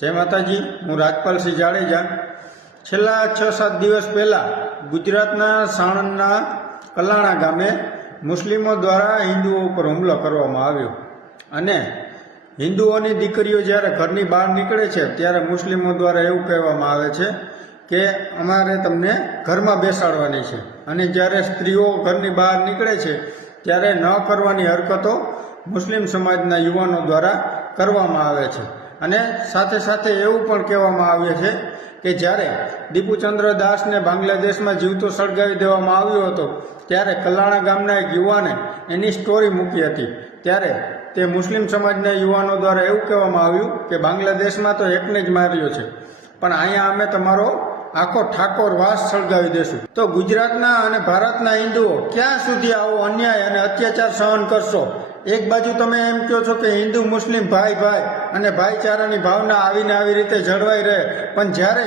જય માતાજી। હું રાજપાલસિંહ જાડેજા। છેલ્લા 6-7 દિવસ પહેલાં ગુજરાતના સાણંદના કલાણા ગામે મુસ્લિમો દ્વારા હિન્દુઓ ઉપર હુમલો કરવામાં આવ્યો અને હિન્દુઓની દીકરીઓ જ્યારે ઘરની બહાર નીકળે છે ત્યારે મુસ્લિમો દ્વારા એવું કહેવામાં આવે છે કે અમારે તમને ઘરમાં બેસાડવાની છે અને જ્યારે સ્ત્રીઓ ઘરની બહાર નીકળે છે ત્યારે ન કરવાની હરકતો મુસ્લિમ સમાજના યુવાનો દ્વારા કરવામાં આવે છે। અને સાથે સાથે એવું પણ કહેવામાં આવે છે કે જ્યારે દીપુચંદ્ર દાસને બાંગ્લાદેશમાં જીવતો સળગાવી દેવામાં આવ્યો હતો ત્યારે કલાણા ગામના એક યુવાને એની સ્ટોરી મૂકી હતી। ત્યારે તે મુસ્લિમ સમાજના યુવાનો દ્વારા એવું કહેવામાં આવ્યું કે બાંગ્લાદેશમાં તો એકને જ માર્યો છે, પણ અહીંયા અમે તમારો આખો ઠાકોર વાસ સળગાવી દેશું। તો ગુજરાતના અને ભારતના હિન્દુઓ ક્યાં સુધી આવો અન્યાય અને અત્યાચાર સહન કરશો? એક બાજુ તમે એમ કહો છો કે હિન્દુ મુસ્લિમ ભાઈ ભાઈ અને ભાઈચારાની ભાવના આવીને આવી રીતે જળવાઈ રહે, પણ જ્યારે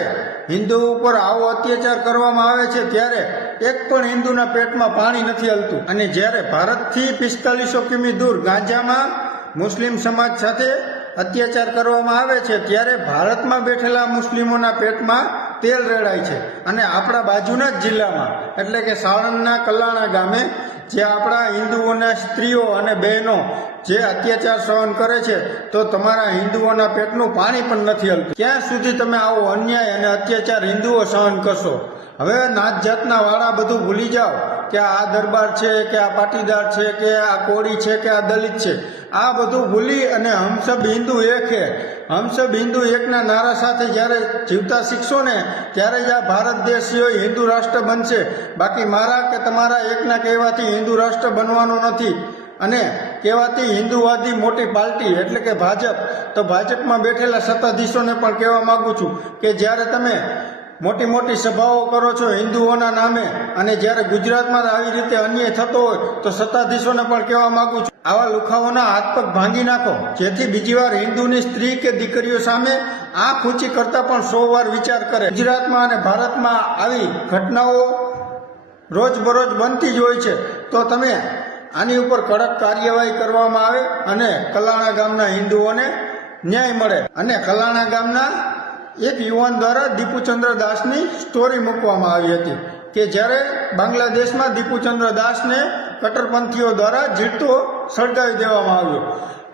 હિન્દુ ઉપર આવો અત્યાચાર કરવામાં આવે છે ત્યારે એક પણ હિન્દુના પેટમાં પાણી નથી હલતું। અને જ્યારે ભારતથી 4500 કિમી દૂર ગાંજામાં મુસ્લિમ સમાજ સાથે અત્યાચાર કરવામાં આવે છે ત્યારે ભારતમાં બેઠેલા મુસ્લિમોના પેટમાં તેલ રેડાય છે। અને આપણા બાજુના જ જિલ્લામાં એટલે કે સાણંદના કલાણા ગામે જે આપણા હિન્દુઓના સ્ત્રીઓ અને બહેનો જે અત્યાચાર સહન કરે છે તો તમારા હિન્દુઓના પેટનું પાણી પણ નથી હલતું। ક્યાં સુધી તમે આવો અન્યાય અને અત્યાચાર હિન્દુઓ સહન કરશો? હવે નાત જાતના વાળા બધું ભૂલી જાઓ કે આ દરબાર છે કે આ પાટીદાર છે કે આ કોળી છે કે આ દલિત છે, આ બધું ભૂલી અને હમ સબ હિન્દુ એક હે, હમ સબ હિન્દુ એકના નારા સાથે જ્યારે જીવતા શીખશો ને ત્યારે જ આ ભારત દેશ હિન્દુ રાષ્ટ્ર બનશે। બાકી મારા કે તમારા એકના કહેવાથી હિન્દુ રાષ્ટ્ર બનવાનું નથી। અને કહેવાતી હિન્દુવાદી મોટી પાર્ટી એટલે કે ભાજપ, તો ભાજપમાં બેઠેલા સત્તાધીશોને પણ કહેવા માગું છું કે જ્યારે તમે મોટી મોટી સભાઓ કરો છો હિન્દુઓના નામે અને જ્યારે ગુજરાતમાં આવી રીતે અન્યાય થતો હોય તો સત્તાધીશોને પણ કહેવા માગું છું આવા લુખાઓના હાથ પગ ભાંગી નાખો, જેથી બીજી વાર હિન્દુની સ્ત્રી કે દીકરીઓ સામે આંખ ઊંચી કરતા પણ 100 વાર વિચાર કરે। ગુજરાતમાં અને ભારતમાં આવી ઘટનાઓ રોજબરોજ બનતી જ હોય છે, તો તમે આની ઉપર કડક કાર્યવાહી કરવામાં આવે અને કલાણા ગામના હિન્દુઓને ન્યાય મળે। અને કલાણા ગામના એક યુવાન દ્વારા દીપુચંદ્ર દાસની સ્ટોરી મૂકવામાં આવી હતી કે જ્યારે બાંગ્લાદેશમાં દીપુચંદ્ર દાસને કટ્ટરપંથીઓ દ્વારા જીવતો સળગાવી દેવામાં આવ્યો।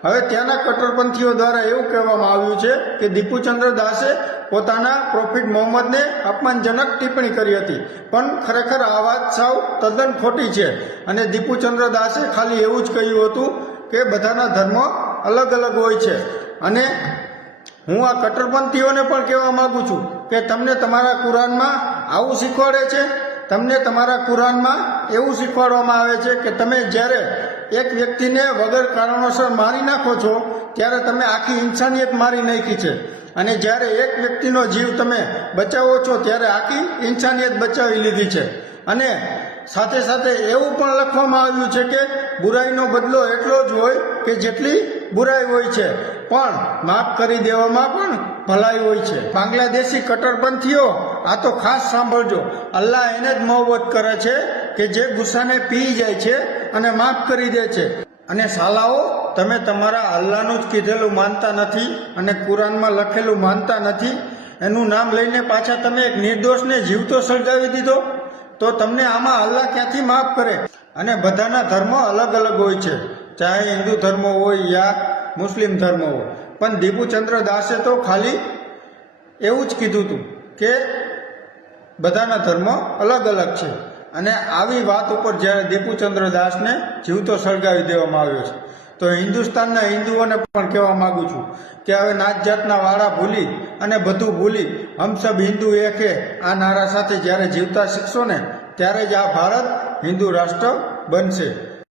હવે ત્યાંના કટ્ટરપંથીઓ દ્વારા એવું કહેવામાં આવ્યું છે કે દીપુચંદ્ર દાસે પોતાના પ્રોફેટ મોહમ્મદને અપમાનજનક ટિપ્પણી કરી હતી, પણ ખરેખર આ વાત સાવ તદ્દન ખોટી છે। અને દીપુચંદ્ર દાસે ખાલી એવું જ કહ્યું હતું કે બધાના ધર્મો અલગ અલગ હોય છે। અને હું આ કટ્ટરપંથીઓને પણ કહેવા માગું છું કે તમને તમારા કુરાનમાં આવું શીખવાડે છે? તમને તમારા કુરાનમાં એવું શીખવાડવામાં આવે છે કે તમે જ્યારે એક વ્યક્તિને વગર કારણોસર મારી નાખો છો ત્યારે તમે આખી ઇન્સાનિયત મારી નાખી છે, અને જ્યારે એક વ્યક્તિનો જીવ તમે બચાવો છો ત્યારે આખી ઇન્સાનિયત બચાવી લીધી છે। અને સાથે સાથે એવું પણ લખવામાં આવ્યું છે કે બુરાઈનો બદલો એટલો જ હોય કે જેટલી બુરાઈ હોય છે, પણ માફ કરી દેવામાં પણ ભલાઈ હોય છે। બાંગ્લાદેશી કટ્ટરપંથીઓ આ તો ખાસ સાંભળજો, અલ્લાહ એને જ મોહબ્બત કરે છે કે જે ગુસ્સાને પી જાય છે અને માફ કરી દે છે। અને સાલાઓ, તમે તમારા અલ્લાહનું જ કીધેલું માનતા નથી અને કુરાનમાં લખેલું માનતા નથી, એનું નામ લઈને પાછા તમે એક નિર્દોષને જીવતો સળગાવી દીધો, તો તમને આમાં અલ્લાહ ક્યાંથી માફ કરે? અને બધાના ધર્મો અલગ અલગ હોય છે, ચાહે હિન્દુ ધર્મ હોય યા મુસ્લિમ ધર્મ હોય, પણ દીપુચંદ્ર દાસે તો ખાલી એવું જ કીધું હતું કે બધાના ધર્મો અલગ અલગ છે। અને આવી વાત ઉપર જ્યારે દીપુચંદ્ર દાસને જીવતો સળગાવી દેવામાં આવ્યો છે તો હિન્દુસ્તાનના હિન્દુઓને પણ કહેવા માગું છું કે હવે નાત જાતના વાળા ભૂલી અને બધું ભૂલી હમ સબ હિન્દુ એક હે આ નારા સાથે જ્યારે જીવતા શીખશો ને ત્યારે જ આ ભારત હિન્દુ રાષ્ટ્ર બનશે।